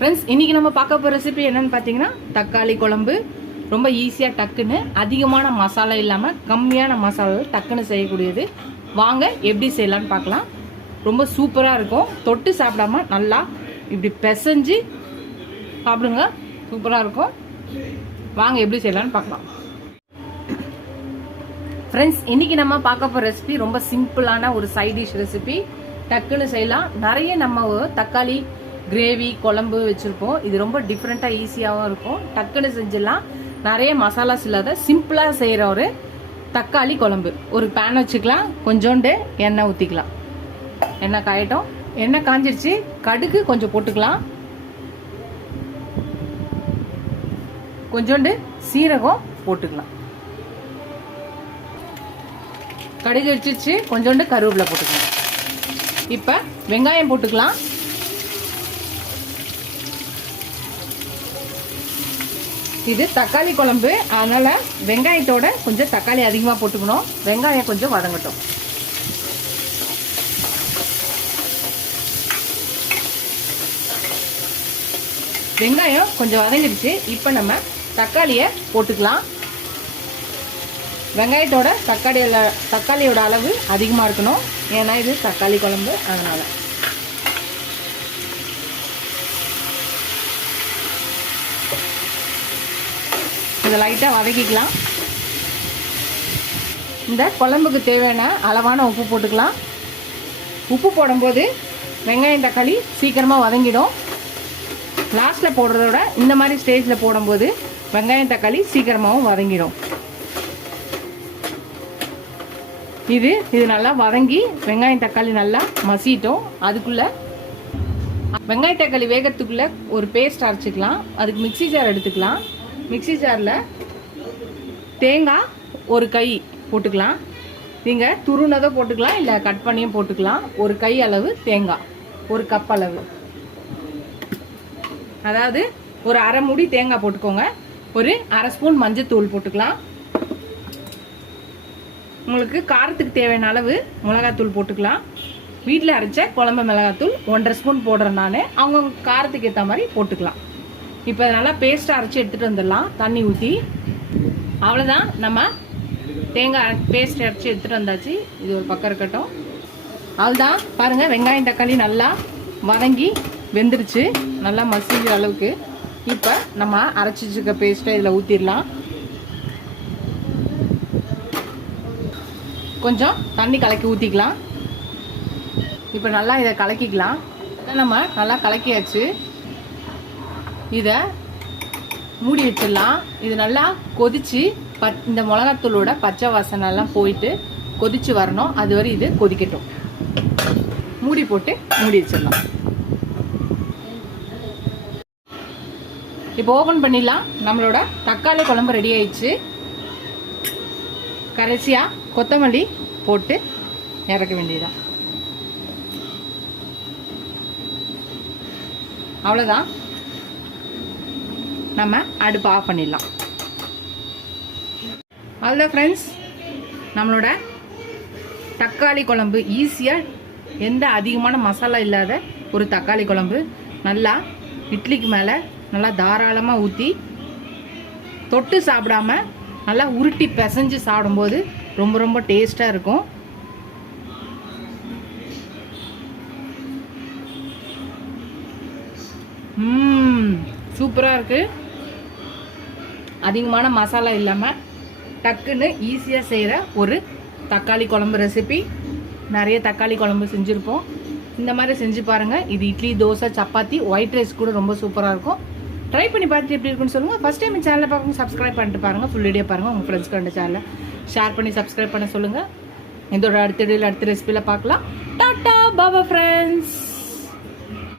Friends, இன்னைக்கு நம்ம பார்க்க போகிற ரெசிபி என்னன்னு பார்த்தீங்கன்னா தக்காளி குழம்பு. ரொம்ப ஈஸியாக டக்குன்னு அதிகமான மசாலா இல்லாமல் கம்மியான மசாலாவில் டக்குன்னு செய்யக்கூடியது. வாங்க எப்படி செய்யலான்னு பார்க்கலாம். ரொம்ப சூப்பராக இருக்கும். தொட்டு சாப்பிடாம நல்லா இப்படி பிசைஞ்சு சாப்பிடுங்க, சூப்பராக இருக்கும். வாங்க எப்படி செய்யலான்னு பார்க்கலாம். ஃப்ரெண்ட்ஸ், இன்னைக்கு நம்ம பார்க்க போகிற ரெசிபி ரொம்ப சிம்பிளான ஒரு சைட் டிஷ் ரெசிபி. டக்குன்னு செய்யலாம். நிறைய நம்ம தக்காளி கிரேவி குழம்பு வச்சுருப்போம். இது ரொம்ப டிஃப்ரெண்ட்டாக ஈஸியாகவும் இருக்கும். டக்குன்னு செஞ்சிடலாம். நிறைய மசாலாஸ் இல்லாத சிம்பிளாக செய்கிற ஒரு தக்காளி குழம்பு. ஒரு பேன் வச்சுக்கலாம், கொஞ்சோண்டு எண்ணெய் ஊற்றிக்கலாம். எண்ணெய் காயட்டும். எண்ணெய் காஞ்சிடுச்சு. கடுகு கொஞ்சம் போட்டுக்கலாம், கொஞ்சோண்டு சீரகம் போட்டுக்கலாம். கடுகு அடிச்சிச்சு, கொஞ்சோண்டு கருவேப்பிலை போட்டுக்கலாம். இப்போ வெங்காயம் போட்டுக்கலாம். இது தக்காளி குழம்பு, அதனால வெங்காயத்தோட கொஞ்சம் தக்காளி அதிகமாக போட்டுக்கணும். வெங்காயம் கொஞ்சம் வதங்கட்டும். வெங்காயம் கொஞ்சம் வதங்கிடுச்சு. இப்போ நம்ம தக்காளியை போட்டுக்கலாம். வெங்காயத்தோட தக்காளியோட அளவு அதிகமாக இருக்கணும், ஏன்னா இது தக்காளி குழம்பு. அதனால இதை லைட்டாக வதக்கிக்கலாம். இந்த குழம்புக்கு தேவையான அளவான உப்பு போட்டுக்கலாம். உப்பு போடும்போது வெங்காயம் தக்காளி சீக்கிரமாக வதங்கிடும். லாஸ்ட்டில் போடுறத விட இந்த மாதிரி ஸ்டேஜில் போடும்போது வெங்காயம் தக்காளி சீக்கிரமாகவும் வதங்கிடும். இது நல்லா வதங்கி வெங்காயம் தக்காளி நல்லா மசிட்டோம். அதுக்குள்ளே வெங்காய தக்காளி வேகத்துக்குள்ளே ஒரு பேஸ்ட் அரைச்சிக்கலாம். அதுக்கு மிக்சி ஜார் எடுத்துக்கலாம். மிக்சி ஜாரில் தேங்காய் ஒரு கை போட்டுக்கலாம். நீங்கள் துருனதை போட்டுக்கலாம், இல்லை கட் பண்ணியும் போட்டுக்கலாம். ஒரு கை அளவு தேங்காய், ஒரு கப் அளவு, அதாவது ஒரு அரை மூடி தேங்காய் போட்டுக்கோங்க. ஒரு அரை ஸ்பூன் மஞ்சத்தூள் போட்டுக்கலாம். உங்களுக்கு காரத்துக்கு தேவையான அளவு மிளகாத்தூள் போட்டுக்கலாம். வீட்டில் அரைச்ச குழம்பு மிளகாத்தூள் 1.5 ஸ்பூன் போடுறேன் நான். அவங்க காரத்துக்கு ஏற்ற மாதிரி போட்டுக்கலாம். இப்போ நல்லா பேஸ்ட்டாக அரைச்சி எடுத்துகிட்டு வந்துடலாம், தண்ணி ஊற்றி. அவ்வளோதான், நம்ம தேங்காய் பேஸ்ட் அரைச்சி எடுத்துகிட்டு வந்தாச்சு. இது ஒரு பக்கம் இருக்கட்டும். அவ்வளோதான், பாருங்கள் வெங்காயம் தக்காளி நல்லா வதங்கி வெந்துருச்சு, நல்லா மசிக்கிற அளவுக்கு. இப்போ நம்ம அரைச்சி வச்சுருக்க பேஸ்ட்டை இதில் ஊற்றிடலாம். கொஞ்சம் தண்ணி கலக்கி ஊற்றிக்கலாம். இப்போ நல்லா இதை கலக்கிக்கலாம். நம்ம நல்லா கலக்கியாச்சு. இதை மூடி வச்சிடலாம். இது நல்லா கொதிச்சு இந்த மிளகாத்தூளோட பச்சை வாசனைலாம் போயிட்டு கொதிச்சு வரணும். அதுவரை இது கொதிக்கட்டும். மூடி போட்டு மூடி வச்சிடலாம். இப்போ ஓப்பன் பண்ணிடலாம். நம்மளோட தக்காளி குழம்பு ரெடி ஆயிடுச்சு. கடைசியாக கொத்தமல்லி போட்டு இறக்க வேண்டியதுதான். அவ்வளோதான், நம்ம அடுப்பு ஆஃப் பண்ணிடலாம். அவ்வளோதான் ஃப்ரெண்ட்ஸ், நம்மளோட தக்காளி குழம்பு ஈஸியாக, எந்த அதிகமான மசாலா இல்லாத ஒரு தக்காளி குழம்பு. நல்லா இட்லிக்கு மேலே நல்லா தாராளமாக ஊற்றி தொட்டு சாப்பிடாம நல்லா உருட்டி பிசைஞ்சு சாப்பிடும்போது ரொம்ப ரொம்ப டேஸ்ட்டாக இருக்கும். சூப்பராக இருக்குது. அதிகமான மசாலா இல்லாமல் டக்குன்னு ஈஸியாக செய்கிற ஒரு தக்காளி குழம்பு ரெசிபி. நிறைய தக்காளி குழம்பு செஞ்சுருப்போம். இந்த மாதிரி செஞ்சு பாருங்கள். இது இட்லி, தோசை, சப்பாத்தி, ஒயிட் ரைஸ் கூட ரொம்ப சூப்பராக இருக்கும். ட்ரை பண்ணி பார்த்துட்டு எப்படி இருக்குன்னு சொல்லுங்கள். ஃபஸ்ட் டைம் சேனலை பார்க்கணும், சப்ஸ்கிரைப் பண்ணிட்டு பாருங்கள். ஃபுல் வீடியோ பாருங்கள். உங்கள் ஃப்ரெண்ட்ஸ்க்கு அந்த சேனலை ஷேர் பண்ணி சப்ஸ்கிரைப் பண்ண சொல்லுங்கள். இதோட அடுத்த ரெசிபியில் பார்க்கலாம். Tata Baba friends.